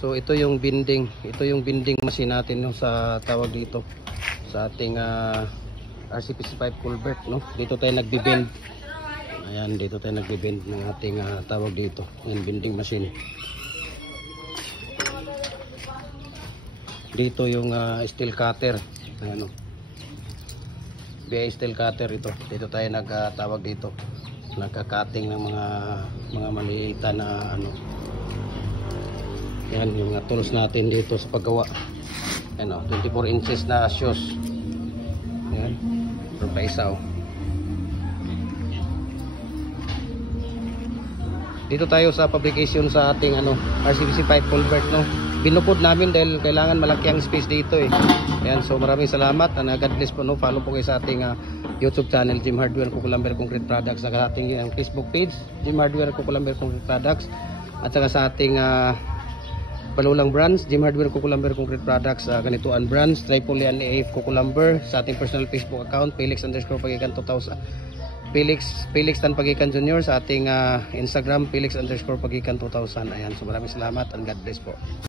So ito yung binding, machine natin yung sa tawag dito sa ating RCPC5 culvert, no? Dito tayo nagbi-bend. Ayan, dito tayo nagbi-bend ng ating tawag dito, yung bending machine. Dito yung steel cutter. Ayan, no? BI steel cutter ito. Dito tayo nagtawag dito. Nagka-cutting ng mga maliliit na ano. Yan yung tools natin dito sa paggawa. Ano, 24 inches na shoes. Yan. Pero pa isa, oh. Dito tayo sa fabrication sa ating RCPC5 culvert, no. Binukod namin dahil kailangan malaki ang space dito eh. Ayan, so maraming salamat and God bless po, no. Follow po kayo sa ating YouTube channel, Jim Hardware Cucumber Concrete Products, sa ating Facebook page, Jim Hardware Cucumber Concrete Products, at saka sa ating Palulang branch, Jim Hardware Cucumber Concrete Products, Ganituan branch, Tripoli and AF Cucumber, sa ating personal Facebook account, Felix_Pagikan 2000, Felix Tan Pagikan Jr., sa ating Instagram, Felix_Pagikan 2000. Ayan, so maraming salamat and God bless po.